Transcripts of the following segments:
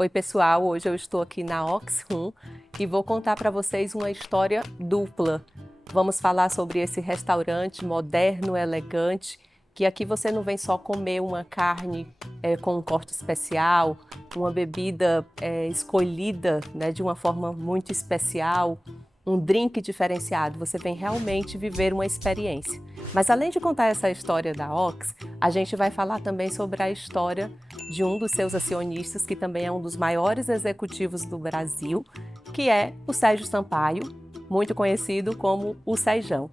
Oi, pessoal. Hoje eu estou aqui na Oxrum e vou contar para vocês uma história dupla. Vamos falar sobre esse restaurante moderno, elegante, que aqui você não vem só comer uma carne com um corte especial, uma bebida escolhida, né, de uma forma muito especial, um drink diferenciado. Você vem realmente viver uma experiência. Mas além de contar essa história da Ox, a gente vai falar também sobre a história de um dos seus acionistas, que também é um dos maiores executivos do Brasil, que é o Sérgio Sampaio, muito conhecido como o Serjão.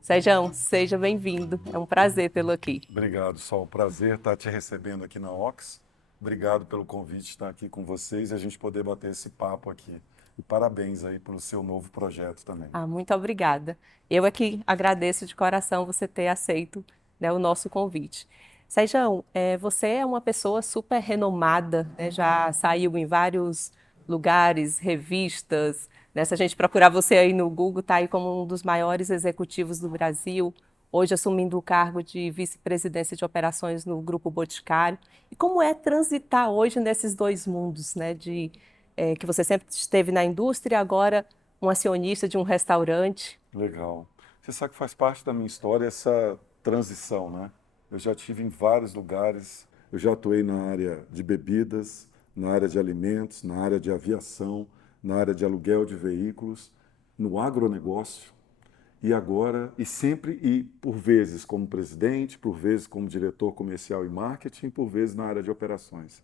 Serjão, seja bem-vindo. É um prazer tê-lo aqui. Obrigado, Sol. Prazer estar te recebendo aqui na Ox. Obrigado pelo convite de estar aqui com vocês e a gente poder bater esse papo aqui. E parabéns aí pelo seu novo projeto também. Muito obrigada. Eu é que agradeço de coração você ter aceito, né, o nosso convite. Sejão, você é uma pessoa super renomada, né, já saiu em vários lugares, revistas, né, se a gente procurar você aí no Google, está aí como um dos maiores executivos do Brasil, hoje assumindo o cargo de vice-presidência de operações no Grupo Boticário. E como é transitar hoje nesses dois mundos, né, que você sempre esteve na indústria, agora um acionista de um restaurante? Legal. Você sabe que faz parte da minha história essa transição, né? Eu já tive em vários lugares, eu já atuei na área de bebidas, na área de alimentos, na área de aviação, na área de aluguel de veículos, no agronegócio. E agora, e sempre, e por vezes como presidente, por vezes como diretor comercial e marketing, por vezes na área de operações.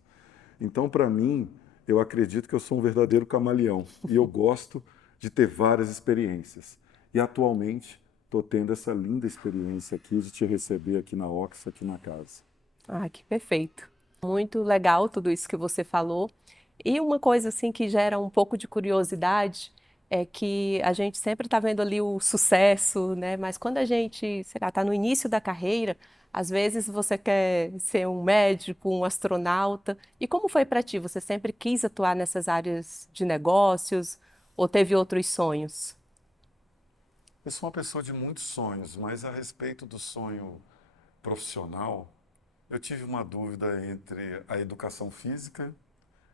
Então, para mim, eu acredito que eu sou um verdadeiro camaleão e eu gosto de ter várias experiências. E atualmente estou tendo essa linda experiência aqui de te receber aqui na Ox, aqui na casa. Ah, que perfeito. Muito legal tudo isso que você falou. E uma coisa assim que gera um pouco de curiosidade é que a gente sempre está vendo ali o sucesso, né? Mas quando a gente, sei lá, está no início da carreira, às vezes você quer ser um médico, um astronauta. E como foi para ti? Você sempre quis atuar nessas áreas de negócios ou teve outros sonhos? Eu sou uma pessoa de muitos sonhos, mas a respeito do sonho profissional, eu tive uma dúvida entre a educação física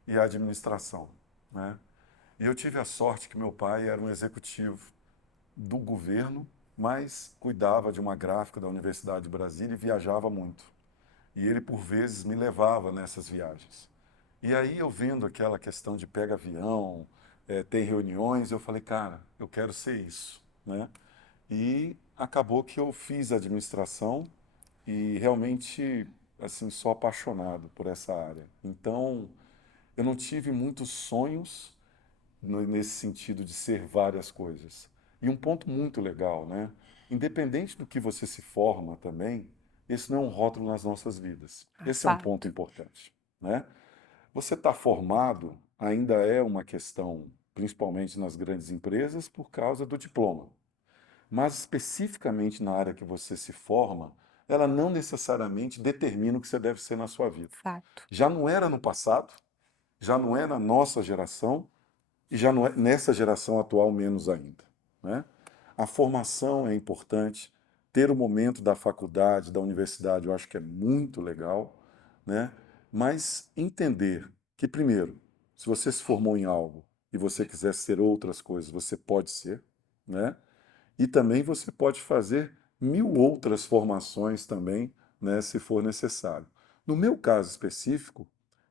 e a administração, né? E eu tive a sorte que meu pai era um executivo do governo, mas cuidava de uma gráfica da Universidade de Brasília e viajava muito. E ele, por vezes, me levava nessas viagens. E aí, eu vendo aquela questão de pega avião, ter reuniões, eu falei, cara, eu quero ser isso, né? E acabou que eu fiz administração e realmente, assim, sou apaixonado por essa área. Então, eu não tive muitos sonhos nesse sentido de ser várias coisas. E um ponto muito legal, né? Independente do que você se forma também, esse não é um rótulo nas nossas vidas. Ah, Esse é um ponto fato. importante, né? Você está formado ainda é uma questão, principalmente nas grandes empresas, por causa do diploma. Mas especificamente na área que você se forma, ela não necessariamente determina o que você deve ser na sua vida. Fato. Já não era no passado, já não é na nossa geração, e já não é, nessa geração atual menos ainda, né? A formação é importante, ter o momento da faculdade, da universidade, eu acho que é muito legal, né? Mas entender que, primeiro, se você se formou em algo e você quiser ser outras coisas, você pode ser, né? E também você pode fazer mil outras formações também, né, se for necessário. No meu caso específico,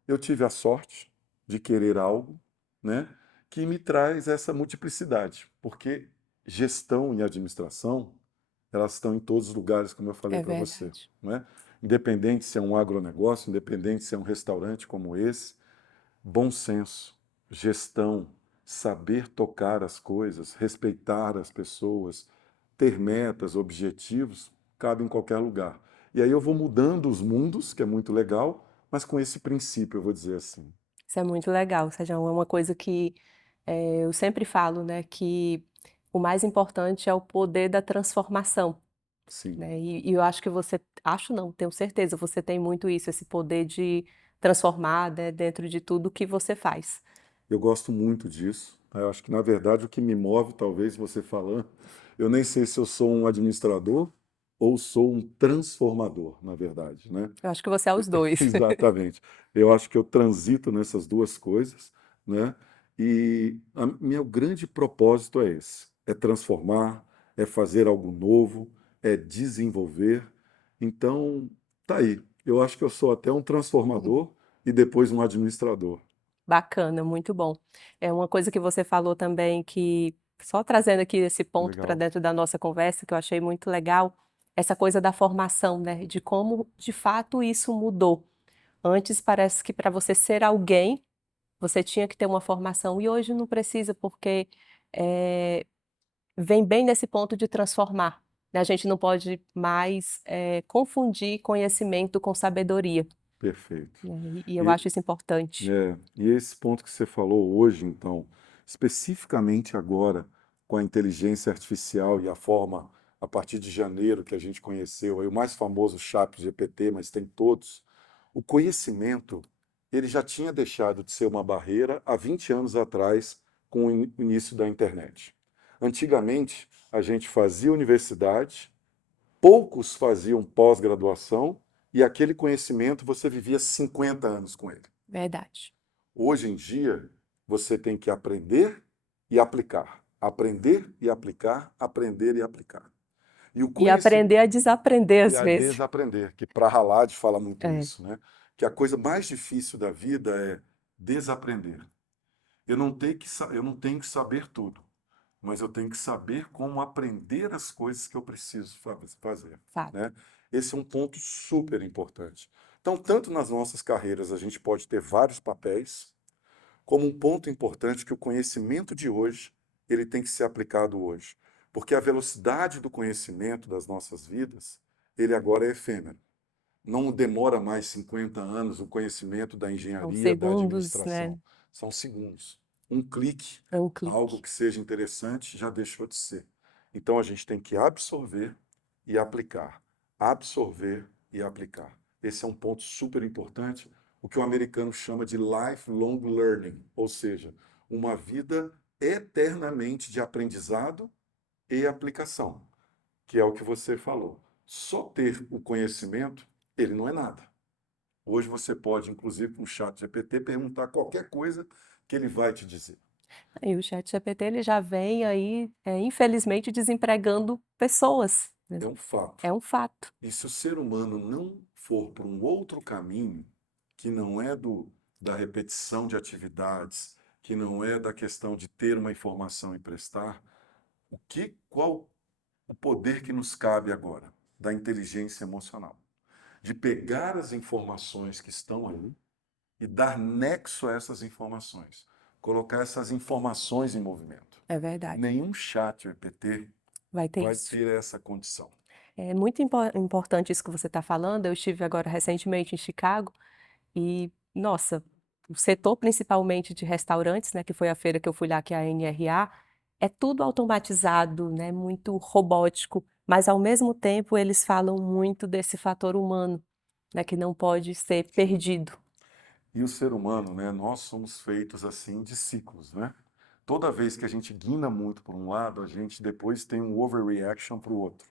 eu tive a sorte de querer algo, né, que me traz essa multiplicidade, porque gestão e administração, elas estão em todos os lugares, como eu falei É para você, verdade. né? Independente se é um agronegócio, independente se é um restaurante como esse, bom senso, gestão, saber tocar as coisas, respeitar as pessoas, ter metas, objetivos, cabe em qualquer lugar. E aí eu vou mudando os mundos, que é muito legal, mas com esse princípio, eu vou dizer assim. Isso é muito legal, Sejão. É uma coisa que eu sempre falo, né, que o mais importante é o poder da transformação, Sim. né? E eu acho que você, acho não, tenho certeza, você tem muito isso, esse poder de transformar, né, dentro de tudo que você faz. Eu gosto muito disso. Eu acho que, na verdade, o que me move, talvez você falando, eu nem sei se eu sou um administrador ou sou um transformador, na verdade, né? Eu acho que você é os dois. Exatamente. Eu acho que eu transito nessas duas coisas, né? E meu grande propósito é esse: é transformar, é fazer algo novo, é desenvolver. Então, tá aí. Eu acho que eu sou até um transformador e depois um administrador. Bacana, muito bom. É uma coisa que você falou também que, só trazendo aqui esse ponto para Legal. dentro da nossa conversa, que eu achei muito legal, essa coisa da formação, né, de como de fato isso mudou. Antes parece que para você ser alguém, você tinha que ter uma formação e hoje não precisa porque, eh, vem bem nesse ponto de transformar, né, a gente não pode mais, confundir conhecimento com sabedoria, Perfeito. né, e eu E, acho isso importante. e esse ponto que você falou hoje, então, especificamente agora, com a inteligência artificial e a forma, a partir de janeiro, que a gente conheceu, aí o mais famoso ChatGPT, mas tem todos, o conhecimento, ele já tinha deixado de ser uma barreira há 20 anos atrás, com o início da internet. Antigamente, a gente fazia universidade, poucos faziam pós-graduação, e aquele conhecimento você vivia 50 anos com ele. Verdade. Hoje em dia, você tem que aprender e aplicar. Aprender e aplicar, aprender e aplicar. E o E conhecimento aprender a desaprender e às a vezes. desaprender, que para Halad fala muito É, isso, né? Que a coisa mais difícil da vida é desaprender. Eu não tenho que saber tudo, mas eu tenho que saber como aprender as coisas que eu preciso fazer, fato. né? Esse é um ponto super importante. Então, tanto nas nossas carreiras a gente pode ter vários papéis, como um ponto importante que o conhecimento de hoje, ele tem que ser aplicado hoje. Porque a velocidade do conhecimento das nossas vidas, ele agora é efêmero. Não demora mais 50 anos o conhecimento da São engenharia, da segundos, né, administração. São segundos. Um clique, é um algo clique. que seja interessante, já deixou de ser. Então a gente tem que absorver e aplicar. Absorver e aplicar. Esse é um ponto super importante, o que o americano chama de lifelong learning, ou seja, uma vida eternamente de aprendizado e aplicação, que é o que você falou. Só ter o conhecimento, ele não é nada. Hoje você pode, inclusive, com o chat GPT, perguntar qualquer coisa que ele vai te dizer. E o ChatGPT ele já vem aí, infelizmente desempregando pessoas, né, É um fato. é um fato. E se o ser humano não for por um outro caminho, que não é da repetição de atividades, que não é da questão de ter uma informação e prestar, qual o poder que nos cabe agora? Da inteligência emocional. De pegar as informações que estão aí e dar nexo a essas informações. Colocar essas informações em movimento. É verdade, Nenhum chat GPT vai ter vai isso. ter essa condição. É muito importante isso que você está falando, eu estive agora recentemente em Chicago e, nossa, o setor principalmente de restaurantes, né, que foi a feira que eu fui lá, que é a NRA, é tudo automatizado, né, muito robótico, mas ao mesmo tempo eles falam muito desse fator humano, né, que não pode ser perdido. E o ser humano, né, nós somos feitos assim de ciclos, né? Toda vez que a gente guina muito para um lado, a gente depois tem um overreaction para o outro.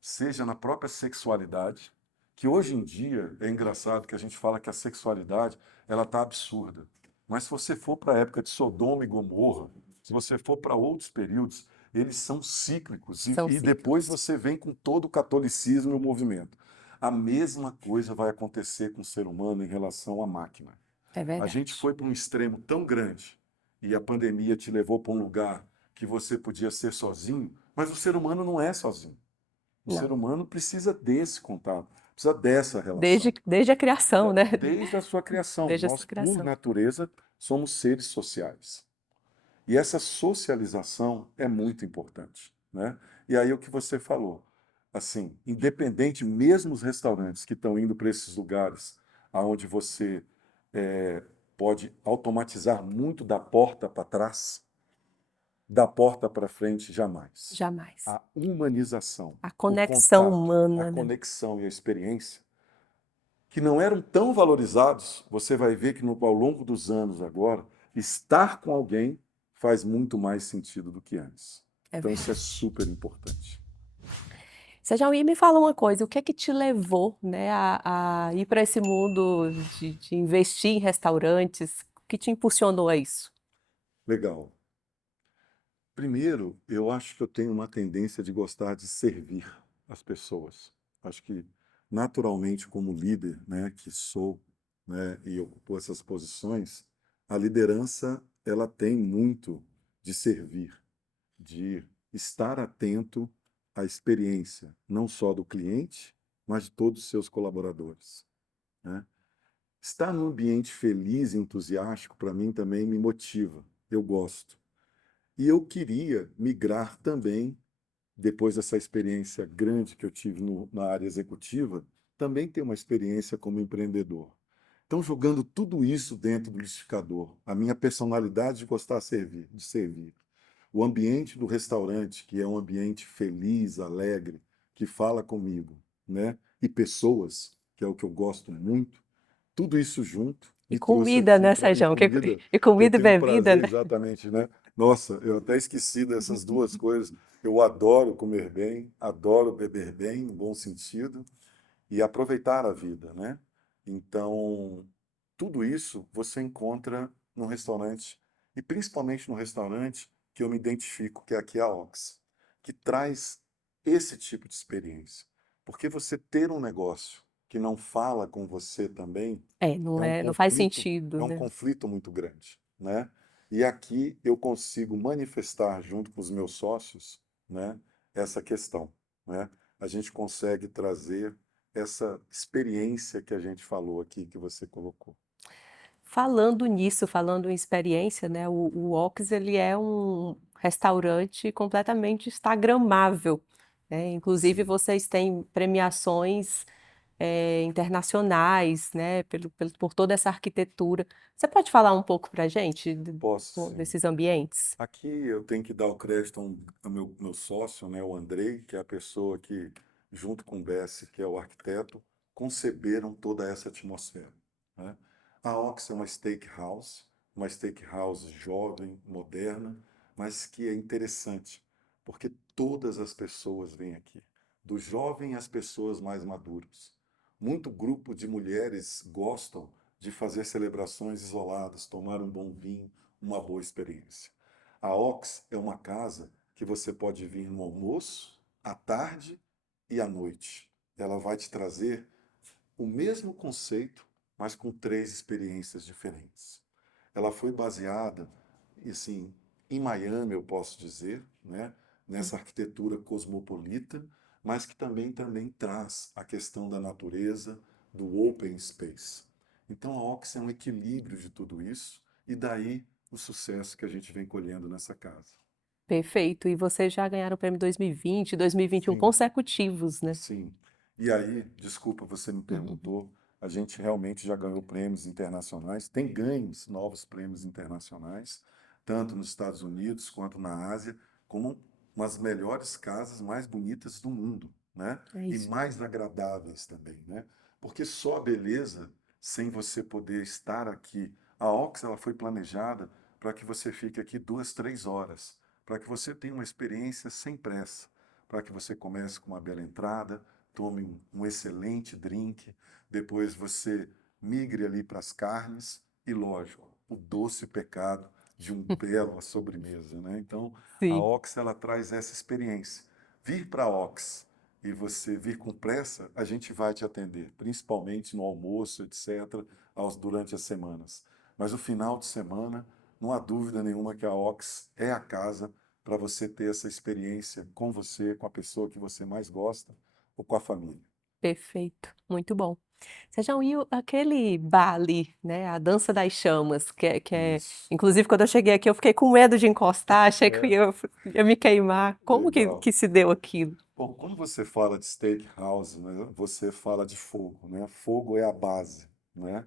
Seja na própria sexualidade, que hoje em dia é engraçado que a gente fala que a sexualidade ela está absurda. Mas se você for para a época de Sodoma e Gomorra, se você for para outros períodos, eles são cíclicos São e depois ciclos. você vem com todo o catolicismo e o movimento. A mesma coisa vai acontecer com o ser humano em relação à máquina. É A gente verdade. foi para um extremo tão grande e a pandemia te levou para um lugar que você podia ser sozinho, mas o ser humano não é sozinho. O ser Não, humano precisa desse contato, precisa dessa relação. desde a criação, né, Desde a sua criação, desde a nós, sua por criação. natureza, somos seres sociais. E essa socialização é muito importante, né? E aí o que você falou, assim, independente, mesmo os restaurantes que estão indo para esses lugares aonde você pode automatizar muito da porta para trás, da porta para frente jamais. Jamais. A humanização, A o conexão contato, a humana, né. conexão e a experiência, que não eram tão valorizados, você vai ver que ao longo dos anos agora, estar com alguém faz muito mais sentido do que antes. É Então isso é verdade. super importante. Sejauí, me fala uma coisa, o que é que te levou, né, a ir para esse mundo de investir em restaurantes? O que te impulsionou a isso? Legal. Primeiro, eu acho que eu tenho uma tendência de gostar de servir as pessoas. Acho que, naturalmente, como líder, né, que sou, né, e ocupo essas posições, a liderança, ela tem muito de servir, de estar atento à experiência, não só do cliente, mas de todos os seus colaboradores, né? Estar num ambiente feliz e entusiástico, para mim, também me motiva. Eu gosto. E eu queria migrar também, depois dessa experiência grande que eu tive na área executiva, também ter uma experiência como empreendedor. Então, jogando tudo isso dentro do liquidificador, a minha personalidade de gostar de servir, o ambiente do restaurante, que é um ambiente feliz, alegre, que fala comigo, né? E pessoas, que é o que eu gosto muito, tudo isso junto E me trouxe comida, aqui né, para e Sejão? comida, E que eu comida e tenho um bebida, prazer né? exatamente, né? Nossa, eu até esqueci dessas duas coisas. Eu adoro comer bem, adoro beber bem, no bom sentido, e aproveitar a vida, né? Então, tudo isso você encontra no restaurante, e principalmente no restaurante que eu me identifico, que é aqui a Ox, que traz esse tipo de experiência. Porque você ter um negócio que não fala com você também É, não faz é sentido, um né? conflito muito grande, né? E aqui eu consigo manifestar junto com os meus sócios, né, essa questão, né? A gente consegue trazer essa experiência que a gente falou aqui, que você colocou. Falando nisso, falando em experiência, né, o Ox ele é um restaurante completamente instagramável, né, inclusive Sim, vocês têm premiações, internacionais, né, por toda essa arquitetura. Você pode falar um pouco pra gente posso sim. desses ambientes? Aqui eu tenho que dar o crédito ao meu sócio, né, o Andrei, que é a pessoa que, junto com o Bessi, que é o arquiteto, conceberam toda essa atmosfera, né? A Ox é uma steakhouse jovem, moderna, mas que é interessante, porque todas as pessoas vêm aqui, do jovem às pessoas mais maduras. Muito grupo de mulheres gostam de fazer celebrações isoladas, tomar um bom vinho, uma boa experiência. A Ox é uma casa que você pode vir no almoço, à tarde e à noite. Ela vai te trazer o mesmo conceito, mas com três experiências diferentes. Ela foi baseada, assim, em Miami, eu posso dizer, né? Nessa arquitetura cosmopolita, mas que também traz a questão da natureza, do open space. Então a Ox é um equilíbrio de tudo isso, e daí o sucesso que a gente vem colhendo nessa casa. Perfeito. E vocês já ganharam o prêmio 2020 e 2021 Sim, consecutivos, né? sim. E aí, desculpa, você me Uhum. perguntou, a gente realmente já ganhou prêmios internacionais, tem ganhos novos prêmios internacionais, tanto nos Estados Unidos quanto na Ásia, como umas melhores casas mais bonitas do mundo, né? É E isso. mais agradáveis também, né? Porque só a beleza, sem você poder estar aqui. A Ox, ela foi planejada para que você fique aqui 2, 3 horas, para que você tenha uma experiência sem pressa, para que você comece com uma bela entrada, tome um excelente drink, depois você migre ali para as carnes e, lógico, o doce pecado de um belo sobremesa, né? Então, a Sim. Ox ela traz essa experiência. Vir para a Ox e você vir com pressa, a gente vai te atender, principalmente no almoço, etc., durante as semanas. Mas o final de semana, não há dúvida nenhuma que a Ox é a casa para você ter essa experiência com você, com a pessoa que você mais gosta ou com a família. Perfeito, muito bom. Você já ouviu aquele Bali, né, a dança das chamas, que é Isso. inclusive quando eu cheguei aqui eu fiquei com medo de encostar, achei que É, ia me queimar. Como que legal. que se deu aquilo? Bom, quando você fala de steakhouse, né, você fala de fogo, né? Fogo é a base, né?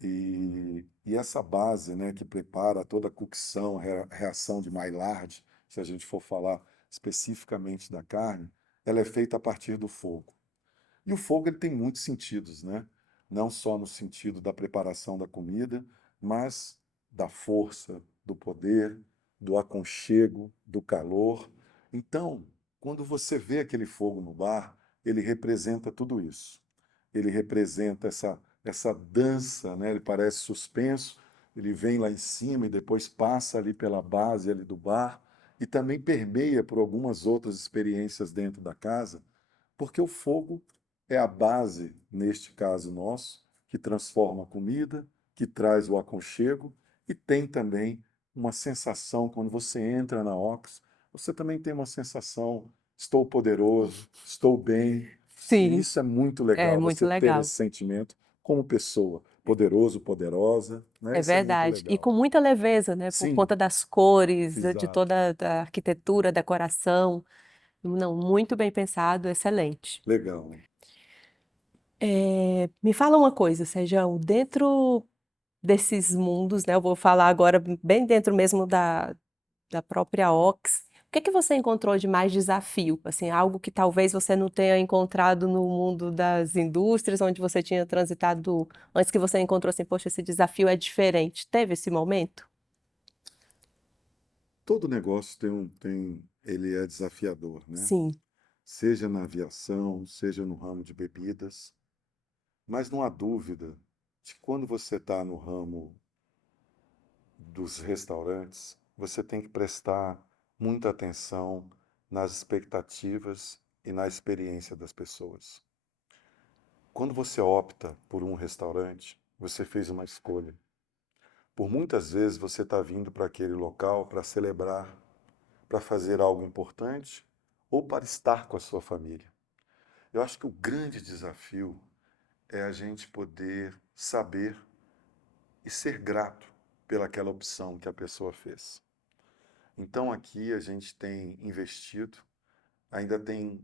E essa base, né, que prepara toda a cocção, reação de Maillard, se a gente for falar especificamente da carne, ela é feita a partir do fogo. E o fogo ele tem muitos sentidos, né? Não só no sentido da preparação da comida, mas da força, do poder, do aconchego, do calor. Então, Quando você vê aquele fogo no bar, ele representa tudo isso. Ele representa essa dança, né? Ele parece suspenso, ele vem lá em cima e depois passa ali pela base ali do bar e também permeia por algumas outras experiências dentro da casa, porque o fogo é a base, neste caso nosso, que transforma a comida, que traz o aconchego e tem também uma sensação, quando você entra na Ox, você também tem uma sensação, estou poderoso, estou bem, e Sim, isso é muito é legal, muito você ter legal. esse sentimento como pessoa, poderoso, poderosa, né? É Isso é muito verdade. E legal. com muita leveza, né? Por Sim, conta das cores, de exato. toda a arquitetura, decoração. Não, muito bem pensado, excelente. Legal. Me fala uma coisa, Sejão, dentro desses mundos, né? Eu vou falar agora bem dentro mesmo da própria Ox. O que é que você encontrou de mais desafio? Assim, algo que talvez você não tenha encontrado no mundo das indústrias, onde você tinha transitado antes, que você encontrou assim, poxa, esse desafio é diferente. Teve esse momento? Todo negócio ele é desafiador, né? Sim, Seja na aviação, seja no ramo de bebidas, mas não há dúvida de que quando você está no ramo dos restaurantes, você tem que prestar muita atenção nas expectativas e na experiência das pessoas. Quando você opta por um restaurante, você fez uma escolha. Por muitas vezes você está vindo para aquele local para celebrar, para fazer algo importante ou para estar com a sua família. Eu acho que o grande desafio é a gente poder saber e ser grato pelaquela opção que a pessoa fez. Então aqui a gente tem investido, ainda tem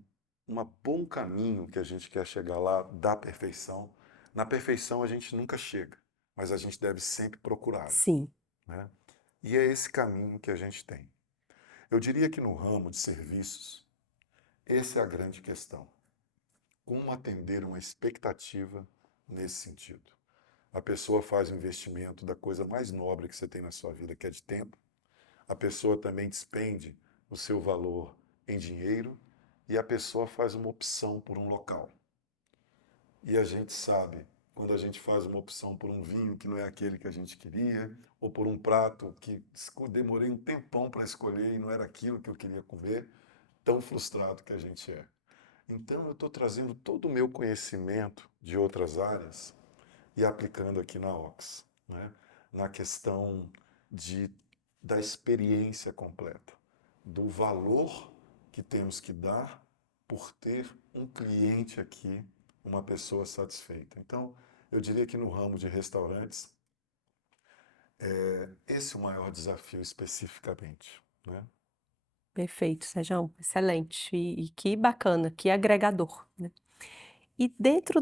um bom caminho que a gente quer chegar lá da perfeição. Na perfeição a gente nunca chega, mas a gente deve sempre procurá-la, sim, né? E é esse caminho que a gente tem. Eu diria que no ramo de serviços, essa é a grande questão. Como atender uma expectativa nesse sentido? A pessoa faz um investimento da coisa mais nobre que você tem na sua vida, que é de tempo. A pessoa também despende o seu valor em dinheiro e a pessoa faz uma opção por um local. E a gente sabe, quando a gente faz uma opção por um vinho que não é aquele que a gente queria, ou por um prato que demorei um tempão para escolher e não era aquilo que eu queria comer, tão frustrado que a gente é. Então eu estou trazendo todo o meu conhecimento de outras áreas e aplicando aqui na Ox, né? Na questão de, da experiência completa, do valor que temos que dar por ter um cliente aqui, uma pessoa satisfeita. Então, eu diria que no ramo de restaurantes, esse é o maior desafio especificamente, né? perfeito, Sejão, excelente. E que bacana, que agregador, né? E dentro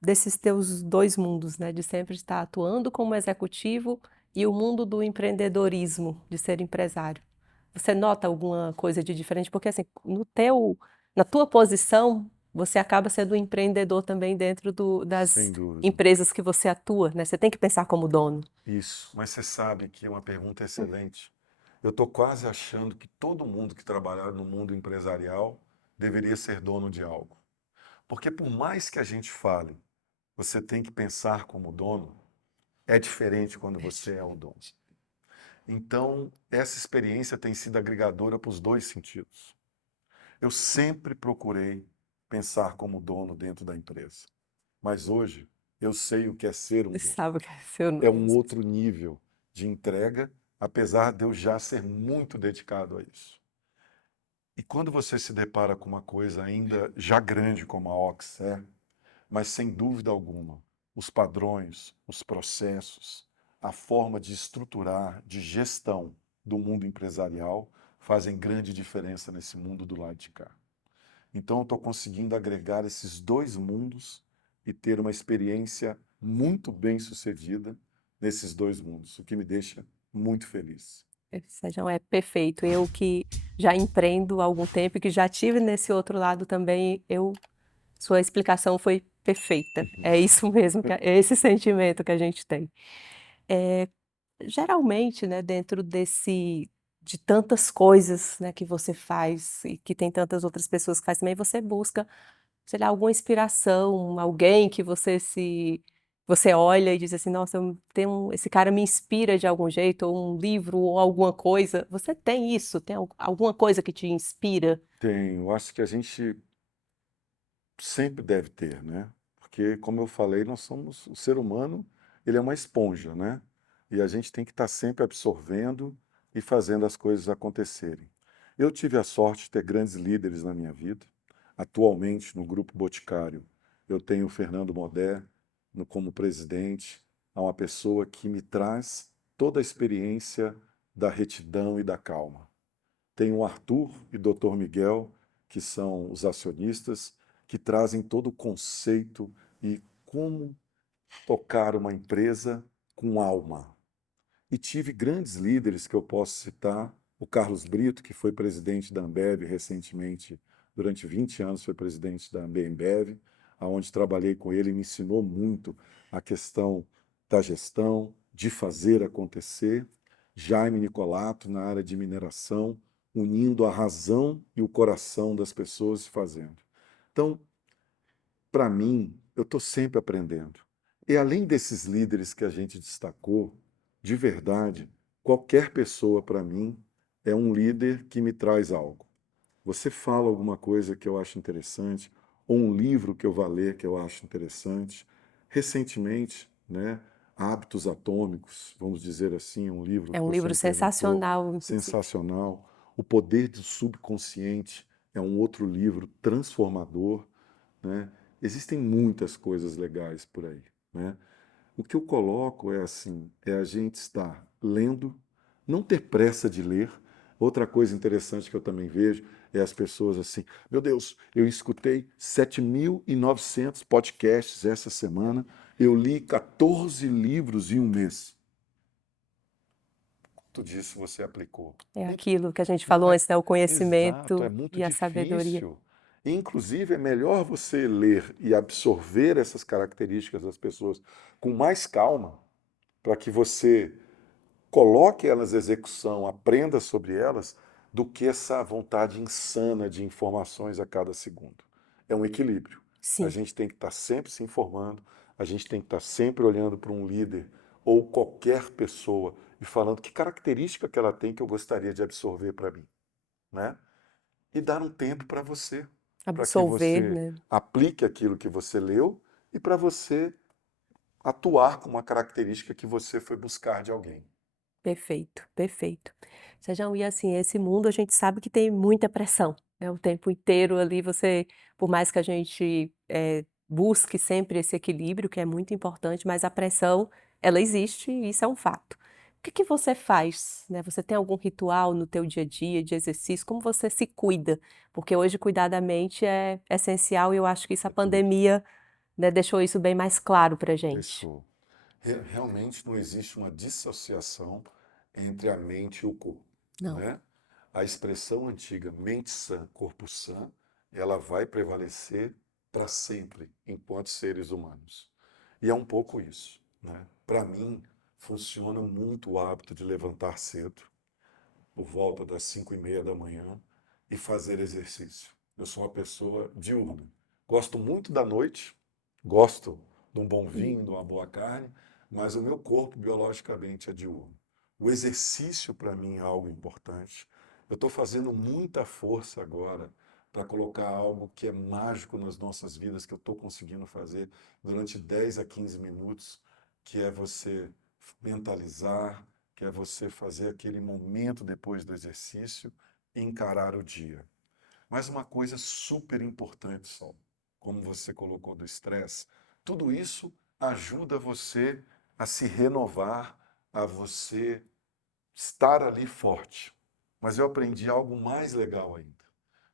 desses teus dois mundos, né, de sempre estar atuando como executivo e o mundo do empreendedorismo, de ser empresário, você nota alguma coisa de diferente? Porque assim, na tua posição, você acaba sendo um empreendedor também dentro das Sem dúvida. empresas que você atua, né? Você tem que pensar como dono. Isso, mas você sabe que é uma pergunta excelente. Eu estou quase achando que todo mundo que trabalhar no mundo empresarial deveria ser dono de algo. Porque por mais que a gente fale, você tem que pensar como dono, é diferente quando você é o dono. Então, essa experiência tem sido agregadora para os dois sentidos. Eu sempre procurei pensar como dono dentro da empresa, mas hoje eu sei o que é ser um Você dono. sabe o que é seu É nome. um outro nível de entrega, apesar de eu já ser muito dedicado a isso. E quando você se depara com uma coisa ainda já grande como a Ox é, mas sem dúvida alguma, os padrões, os processos, a forma de estruturar, de gestão do mundo empresarial fazem grande diferença nesse mundo do lado de cá. Então, eu estou conseguindo agregar esses dois mundos e ter uma experiência muito bem sucedida nesses dois mundos, o que me deixa muito feliz. Sejam é perfeito. Eu que já empreendo há algum tempo e que já tive nesse outro lado também, sua explicação foi perfeita. É isso mesmo, é esse sentimento que a gente tem. Geralmente, né, dentro de tantas coisas, né, que você faz e que tem tantas outras pessoas que fazem também, você busca, sei lá, alguma inspiração, alguém que você olha e diz assim: "Nossa, eu tenho esse cara me inspira de algum jeito", ou um livro ou alguma coisa. Você tem isso? Tem alguma coisa que te inspira? Tenho, eu acho que a gente sempre deve ter, né? Porque, como eu falei, o ser humano, ele é uma esponja, né? E a gente tem que estar sempre absorvendo e fazendo as coisas acontecerem. Eu tive a sorte de ter grandes líderes na minha vida. Atualmente, no Grupo Boticário, eu tenho o Fernando Modé como presidente, é uma pessoa que me traz toda a experiência da retidão e da calma. Tem o Arthur e o Dr. Miguel, que são os acionistas, que trazem todo o conceito e como tocar uma empresa com alma. E tive grandes líderes que eu posso citar, o Carlos Brito, que foi presidente da Ambev recentemente, durante 20 anos foi presidente da Ambev, aonde trabalhei com ele e me ensinou muito a questão da gestão, de fazer acontecer. Jaime Nicolato, na área de mineração, unindo a razão e o coração das pessoas e fazendo. Então, para mim, eu estou sempre aprendendo. E além desses líderes que a gente destacou, de verdade, qualquer pessoa para mim é um líder que me traz algo. Você fala alguma coisa que eu acho interessante, ou um livro que eu vá ler que eu acho interessante. Recentemente, né, Hábitos Atômicos, vamos dizer assim, um livro É que um você livro me perguntou, sensacional, inclusive. sensacional. O Poder do Subconsciente é um outro livro transformador, né? Existem muitas coisas legais por aí, né? O que eu coloco é assim, é a gente estar lendo, não ter pressa de ler. Outra coisa interessante que eu também vejo é as pessoas assim, meu Deus, eu escutei 7.900 podcasts essa semana, eu li 14 livros em um mês. Quanto disso você aplicou? É Nem- aquilo que a gente Não falou é antes, né, o exato, é conhecimento muito e a sabedoria. difícil. Inclusive, é melhor você ler e absorver essas características das pessoas com mais calma, para que você coloque elas em execução, aprenda sobre elas, do que essa vontade insana de informações a cada segundo. É um equilíbrio. A Sim, gente tem que estar sempre se informando, a gente tem que estar sempre olhando para um líder ou qualquer pessoa e falando que característica que ela tem que eu gostaria de absorver para mim, né? E dar um tempo para que absolver, você né. aplique aquilo que você leu e para você atuar com uma característica que você foi buscar de alguém. Perfeito, perfeito. Sejam, e assim, esse mundo a gente sabe que tem muita pressão, né, o tempo inteiro ali você, por mais que a gente, busque sempre esse equilíbrio, que é muito importante, mas a pressão, ela existe e isso é um fato. O que que você faz, né, você tem algum ritual no teu dia a dia de exercício? Como você se cuida? Porque hoje cuidar da mente é essencial e eu acho que isso a É tudo. pandemia, né, deixou isso bem mais claro pra gente. Deixou. Realmente não existe uma dissociação entre a mente e o corpo, Não. né? A expressão antiga mente sã, corpo sã, ela vai prevalecer para sempre enquanto seres humanos. E é um pouco isso, né? Para mim, funciona muito o hábito de levantar cedo, por volta das 5:30 da manhã, e fazer exercício. Eu sou uma pessoa diurna. Gosto muito da noite, gosto de um bom vinho, de uma boa carne, mas o meu corpo biologicamente é diurno. O exercício para mim é algo importante. Eu estou fazendo muita força agora para colocar algo que é mágico nas nossas vidas, que eu estou conseguindo fazer durante 10 a 15 minutos, que é você mentalizar, que é você fazer aquele momento depois do exercício e encarar o dia. Mas uma coisa super importante, Sol, como você colocou do estresse, tudo isso ajuda você a se renovar, a você estar ali forte. Mas eu aprendi algo mais legal ainda,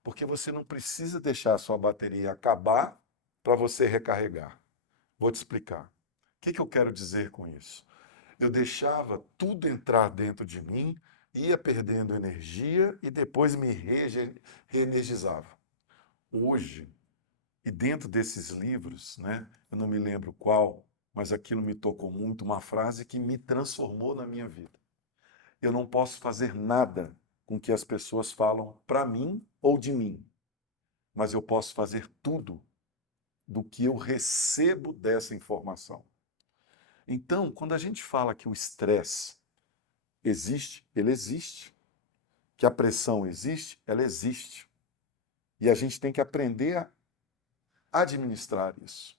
porque você não precisa deixar a sua bateria acabar para você recarregar. Vou te explicar. O que eu quero dizer com isso? Eu deixava tudo entrar dentro de mim, ia perdendo energia e depois me reenergizava. Hoje, e dentro desses livros, né, eu não me lembro qual, mas aquilo me tocou muito, uma frase que me transformou na minha vida. Eu não posso fazer nada com que as pessoas falam para mim ou de mim, mas eu posso fazer tudo do que eu recebo dessa informação. Então, quando a gente fala que o estresse existe, ele existe. Que a pressão existe, ela existe. E a gente tem que aprender a administrar isso.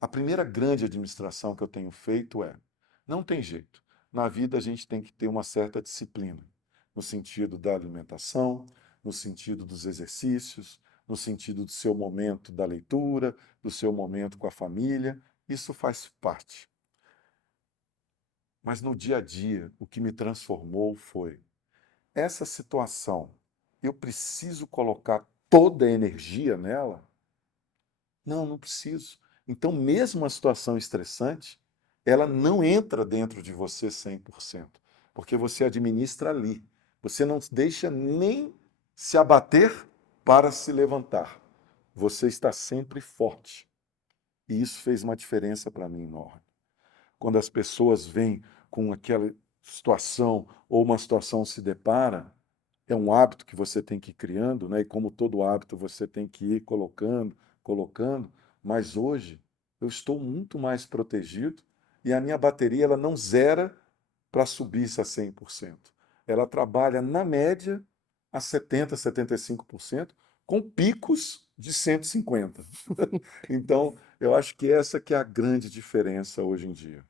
A primeira grande administração que eu tenho feito é, não tem jeito. Na vida a gente tem que ter uma certa disciplina, no sentido da alimentação, no sentido dos exercícios, no sentido do seu momento da leitura, do seu momento com a família. Isso faz parte. Mas no dia a dia, o que me transformou foi essa situação. Eu preciso colocar toda a energia nela? Não, não preciso. Então, mesmo uma situação estressante, ela não entra dentro de você 100%, porque você administra ali. Você não deixa nem se abater para se levantar. Você está sempre forte. E isso fez uma diferença para mim enorme. Quando as pessoas vêm com aquela situação ou uma situação se depara, é um hábito que você tem que ir criando, né? E como todo hábito você tem que ir colocando, mas hoje eu estou muito mais protegido e a minha bateria ela não zera para subir isso a 100%. Ela trabalha na média a 70, 75%, com picos de 150. Então, eu acho que essa que é a grande diferença hoje em dia.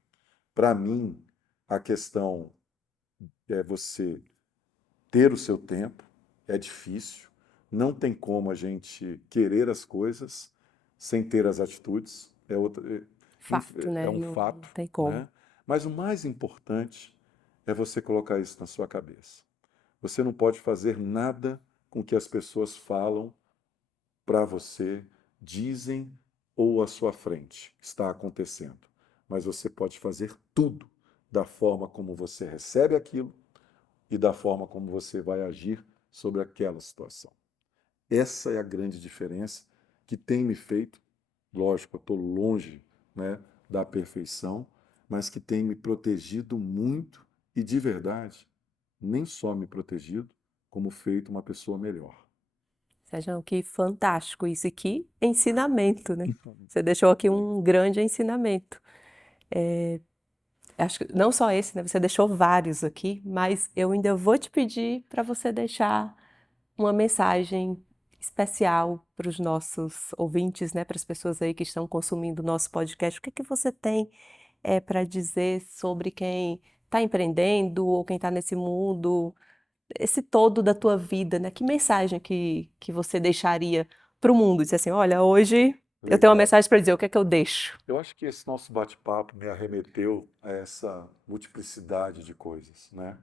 Para mim, a questão é você ter o seu tempo, é difícil, não tem como a gente querer as coisas sem ter as atitudes, Fato, é né? um Não, não fato, tem como. né? Mas o mais importante é você colocar isso na sua cabeça. Você não pode fazer nada com o que as pessoas falam para você, dizem ou à sua frente está acontecendo. Mas você pode fazer tudo da forma como você recebe aquilo e da forma como você vai agir sobre aquela situação. Essa é a grande diferença que tem me feito, lógico, eu estou longe, né, da perfeição, mas que tem me protegido muito e de verdade, nem só me protegido, como feito uma pessoa melhor. Sejam, que fantástico isso, e que ensinamento, né? Você deixou aqui um grande ensinamento. Acho que não só esse, né? Você deixou vários aqui, mas eu ainda vou te pedir para você deixar uma mensagem especial para os nossos ouvintes, né? Para as pessoas aí que estão consumindo o nosso podcast. O que é que você tem para dizer sobre quem está empreendendo ou quem está nesse mundo, esse todo da tua vida, né? Que mensagem que você deixaria para o mundo? Dizer assim, olha, hoje eu tenho uma Legal. mensagem para dizer, o que é que eu deixo? Eu acho que esse nosso bate-papo me arremeteu a essa multiplicidade de coisas, né?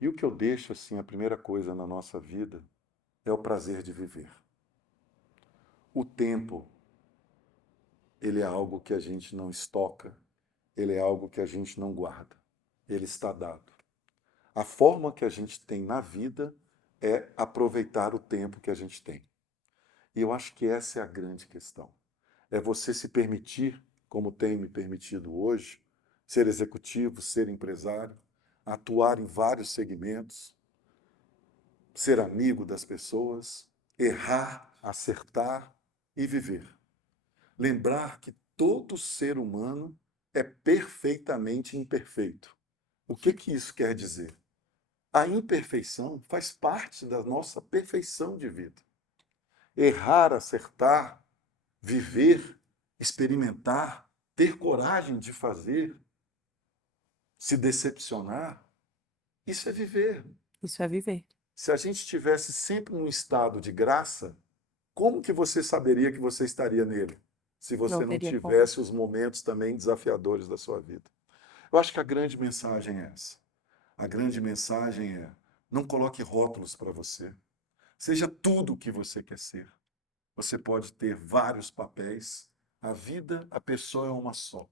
E o que eu deixo, assim, a primeira coisa na nossa vida é o prazer de viver. O tempo, ele é algo que a gente não estoca, ele é algo que a gente não guarda. Ele está dado. A forma que a gente tem na vida é aproveitar o tempo que a gente tem. E eu acho que essa é a grande questão. É você se permitir, como tem me permitido hoje, ser executivo, ser empresário, atuar em vários segmentos, ser amigo das pessoas, errar, acertar e viver. Lembrar que todo ser humano é perfeitamente imperfeito. O que isso quer dizer? A imperfeição faz parte da nossa perfeição de vida. Errar, acertar, viver, experimentar, ter coragem de fazer, se decepcionar, isso é viver. Isso é viver. Se a gente estivesse sempre num estado de graça, como que você saberia que você estaria nele? Se Não você não teria como. tivesse os momentos também desafiadores da sua vida. Eu acho que a grande mensagem é essa. A grande mensagem é: não coloque rótulos para você. Seja tudo o que você quer ser. Você pode ter vários papéis. A vida, a pessoa é uma só,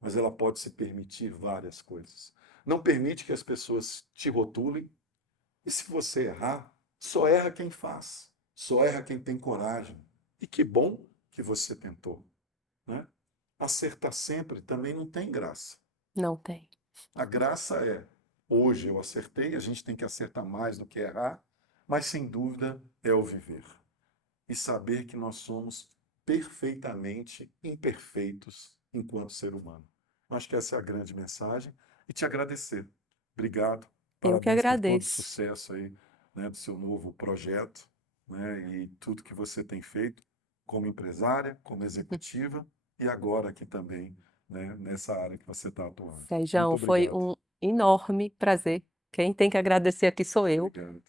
mas ela pode se permitir várias coisas. Não permite que as pessoas te rotulem. E se você errar, só erra quem faz. Só erra quem tem coragem. E que bom que você tentou, né? Acertar sempre também não tem graça. Não tem. A graça é Hoje eu acertei, a gente tem que acertar mais do que errar, mas sem dúvida é o viver. E saber que nós somos perfeitamente imperfeitos enquanto ser humano. Acho que essa é a grande mensagem. E te agradecer. Obrigado. Eu que Parabéns por todo o agradeço. sucesso aí, né, do seu novo projeto, né, e tudo que você tem feito como empresária, como executiva e agora aqui também, né, nessa área que você está atuando. Muito Sérgio, foi obrigado. um enorme prazer. Quem tem que agradecer aqui sou eu. Obrigado.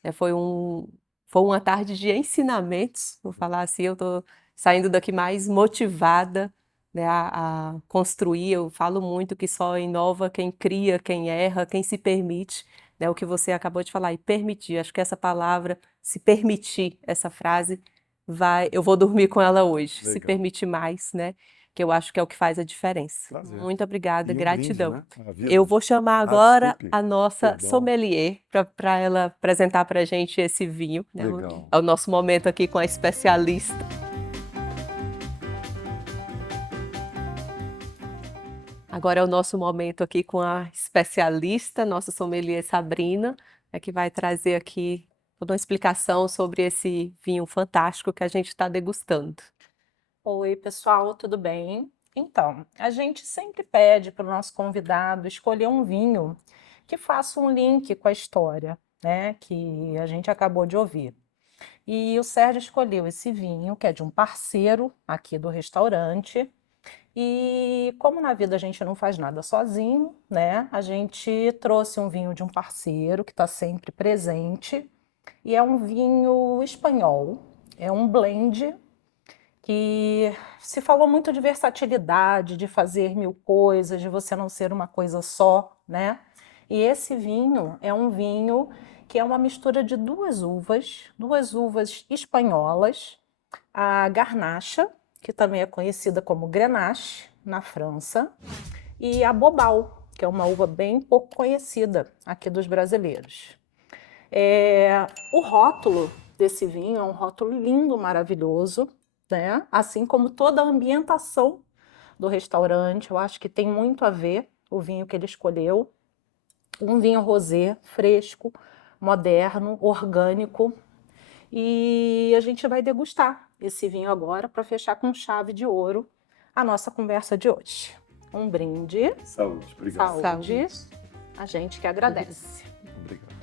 Foi uma tarde de ensinamentos, vou falar assim, eu estou saindo daqui mais motivada, né, a construir. Eu falo muito que só inova quem cria, quem erra, quem se permite, né, o que você acabou de falar, e permitir. Acho que essa palavra, se permitir, essa frase, eu vou dormir com ela hoje. Se Legal. permitir mais, né, que eu acho que é o que faz a diferença. Prazer. Muito obrigada, E um brinde, gratidão. né? A vida. Eu vou chamar Ah, agora desculpe. a nossa Perdão. sommelier para ela apresentar para a gente esse vinho, né? Legal. É o nosso momento aqui com a especialista. Agora é o nosso momento aqui com a especialista, nossa sommelier Sabrina, que vai trazer aqui toda uma explicação sobre esse vinho fantástico que a gente está degustando. Oi, pessoal, tudo bem? Então, a gente sempre pede para o nosso convidado escolher um vinho que faça um link com a história, né, que a gente acabou de ouvir. E o Sérgio escolheu esse vinho, que é de um parceiro aqui do restaurante. E como na vida a gente não faz nada sozinho, né, a gente trouxe um vinho de um parceiro que está sempre presente. E é um vinho espanhol, é um blend que se falou muito de versatilidade, de fazer mil coisas, de você não ser uma coisa só, né? E esse vinho é um vinho que é uma mistura de duas uvas espanholas, a Garnacha, que também é conhecida como Grenache na França, e a Bobal, que é uma uva bem pouco conhecida aqui dos brasileiros. O rótulo desse vinho é um rótulo lindo, maravilhoso, né? Assim como toda a ambientação do restaurante, eu acho que tem muito a ver o vinho que ele escolheu. Um vinho rosé, fresco, moderno, orgânico. E a gente vai degustar esse vinho agora para fechar com chave de ouro a nossa conversa de hoje. Um brinde. Saúde. Obrigado. Saúde. A gente que agradece. Obrigado.